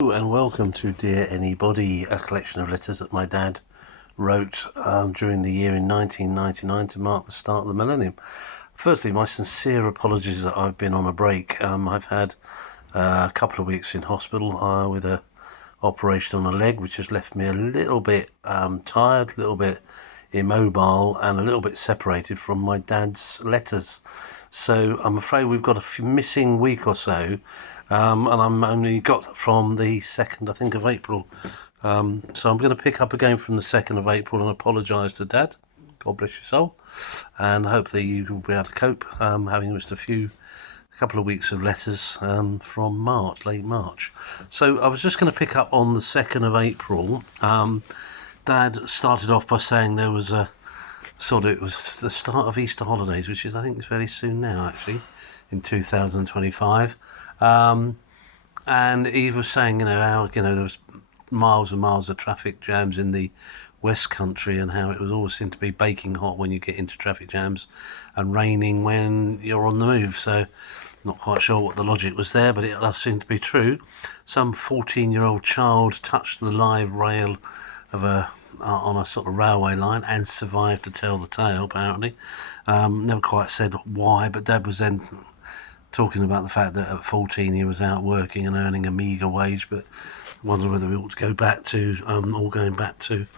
And welcome to Dear Anybody, a collection of letters that my dad wrote during the year in 1999 to mark the start of the millennium. Firstly, my sincere apologies that I've been on a break. I've had a couple of weeks in hospital with a operation on a leg, which has left me a little bit tired, a little bit immobile, and a little bit separated from my dad's letters. So I'm afraid we've got a missing week or so, and I'm only got from the 2nd, I think, of April. So I'm going to pick up again from the 2nd of April and apologise to Dad. God bless your soul, and hope that you will be able to cope, having missed a couple of weeks of letters from March, late March. So I was just going to pick up on the 2nd of April. Dad started off by saying there was it was the start of Easter holidays, which is, I think, it's very soon now, actually, in 2025. And he was saying, how, there was miles and miles of traffic jams in the West Country, and how it was always seemed to be baking hot when you get into traffic jams, and raining when you're on the move. So, not quite sure what the logic was there, but it does seem to be true. Some 14-year-old child touched the live rail of on a sort of railway line and survived to tell the tale, apparently. Never quite said why, but Dad was then talking about the fact that at 14 he was out working and earning a meagre wage, but wonder whether we ought to go back to all going back to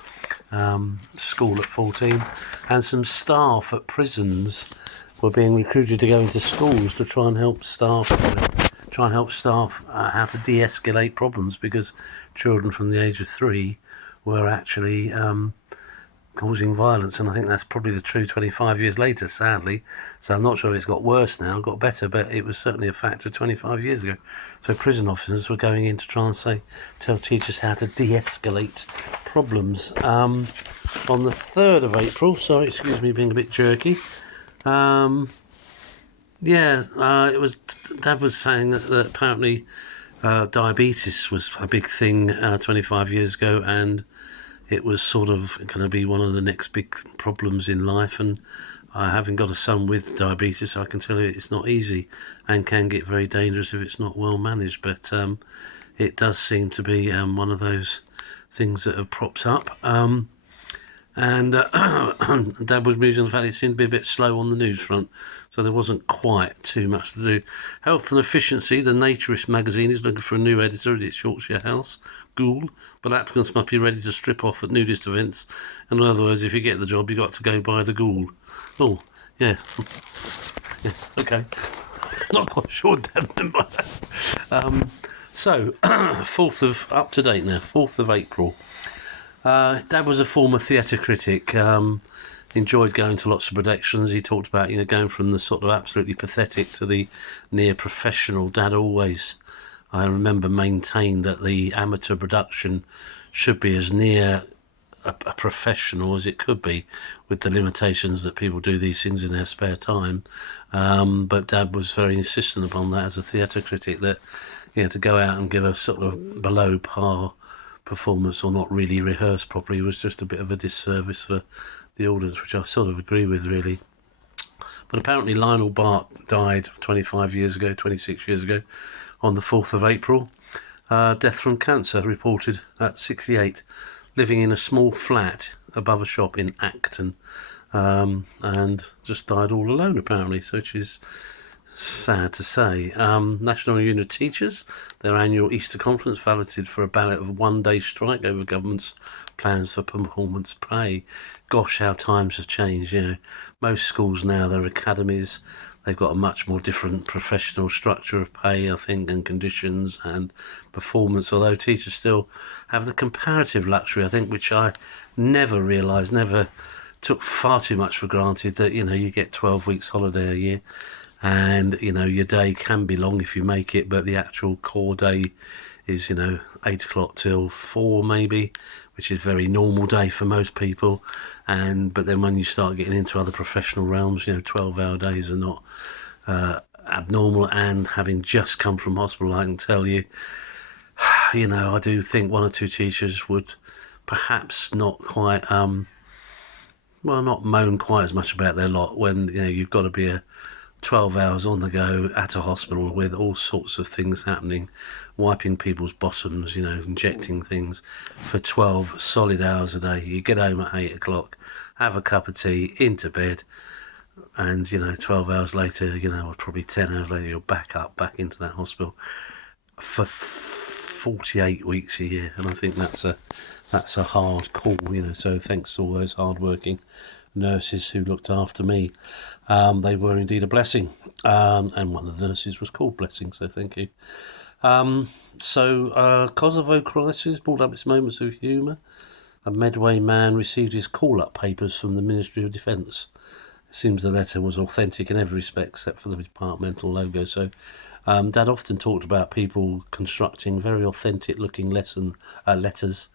school at 14. And some staff at prisons were being recruited to go into schools to try and help staff how to de-escalate problems, because children from the age of 3 were actually causing violence, and I think that's probably the true 25 years later, sadly. So I'm not sure if it's got worse now, got better, but it was certainly a factor 25 years ago. So prison officers were going in to try and tell teachers how to de-escalate problems. On the 3rd of April, sorry, excuse me being a bit jerky, it was, Dad was saying that apparently diabetes was a big thing 25 years ago, and it was sort of going to be one of the next big problems in life. And having got a son with diabetes, I can tell you it's not easy and can get very dangerous if it's not well managed. But it does seem to be one of those things that have propped up. And Dad was musing the fact it seemed to be a bit slow on the news front, so there wasn't quite too much to do. Health and Efficiency, the Naturist magazine, is looking for a new editor at its Yorkshire house, Goole, but applicants must be ready to strip off at nudist events. In other words, if you get the job, you got to go by the Goole. Oh, yeah. Yes, okay. Not quite sure Dad meant by that. So, 4th of, up to date now, 4th of April. Dad was a former theatre critic, enjoyed going to lots of productions. He talked about, going from the sort of absolutely pathetic to the near professional. Dad always, I remember, maintained that the amateur production should be as near a professional as it could be, with the limitations that people do these things in their spare time. But Dad was very insistent upon that as a theatre critic, that, to go out and give a sort of below par performance or not really rehearse properly was just a bit of a disservice for the audience, which I sort of agree with, really. But apparently Lionel Bart died 26 years ago, on the 4th of April. Death from cancer reported at 68, living in a small flat above a shop in Acton, and just died all alone, apparently, so which is sad to say. National Union of Teachers, their annual Easter conference validated for a ballot of one-day strike over government's plans for performance pay. Gosh, how times have changed. Most schools now, their academies, they've got a much more different professional structure of pay, I think, and conditions and performance, although teachers still have the comparative luxury, I think, which I never realised, never took far too much for granted, that, you get 12 weeks holiday a year. And, your day can be long if you make it, but the actual core day is, 8 o'clock till 4 maybe, which is a very normal day for most people. But then when you start getting into other professional realms, 12-hour days are not abnormal. And having just come from hospital, I can tell you, I do think one or two teachers would perhaps not quite, not moan quite as much about their lot when, you've got to be 12 hours on the go at a hospital with all sorts of things happening, wiping people's bottoms, injecting things for 12 solid hours a day. You get home at 8 o'clock, have a cup of tea, into bed, and 12 hours later, or probably 10 hours later, you're back into that hospital for 48 weeks a year. And I think that's a hard call, so thanks to all those hard-working nurses who looked after me. They were indeed a blessing, and one of the nurses was called Blessing, so thank you. Kosovo crisis brought up its moments of humour. A Medway man received his call-up papers from the Ministry of Defence. It seems the letter was authentic in every respect except for the departmental logo. So Dad often talked about people constructing very authentic-looking letters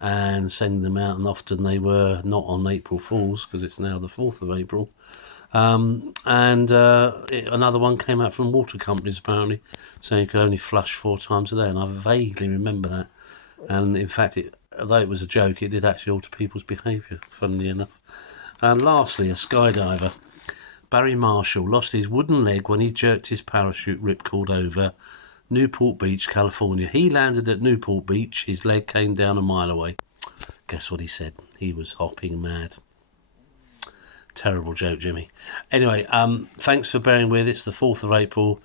and sending them out, and often they were not on April Fool's, because it's now the 4th of April. Another one came out from water companies, apparently, saying you could only flush 4 times a day, and I vaguely remember that. And in fact, although it was a joke, it did actually alter people's behaviour, funnily enough. And lastly, a skydiver. Barry Marshall lost his wooden leg when he jerked his parachute ripcord over Newport Beach, California. He landed at Newport Beach, his leg came down a mile away. Guess what he said? He was hopping mad. Terrible joke, Jimmy. Anyway, thanks for bearing with. It's the 4th of April.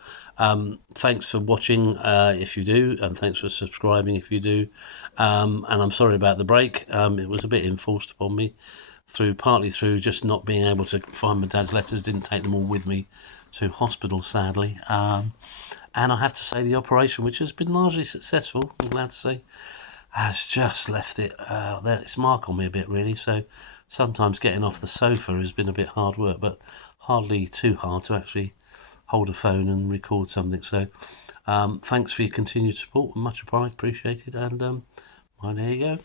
Thanks for watching if you do, and thanks for subscribing if you do. And I'm sorry about the break. It was a bit enforced upon me, partly through just not being able to find my dad's letters. Didn't take them all with me to hospital, sadly. And I have to say the operation, which has been largely successful, I'm glad to say, has just left its mark on me a bit, really. So sometimes getting off the sofa has been a bit hard work, but hardly too hard to actually hold a phone and record something. So thanks for your continued support, much appreciated, and well, there you go.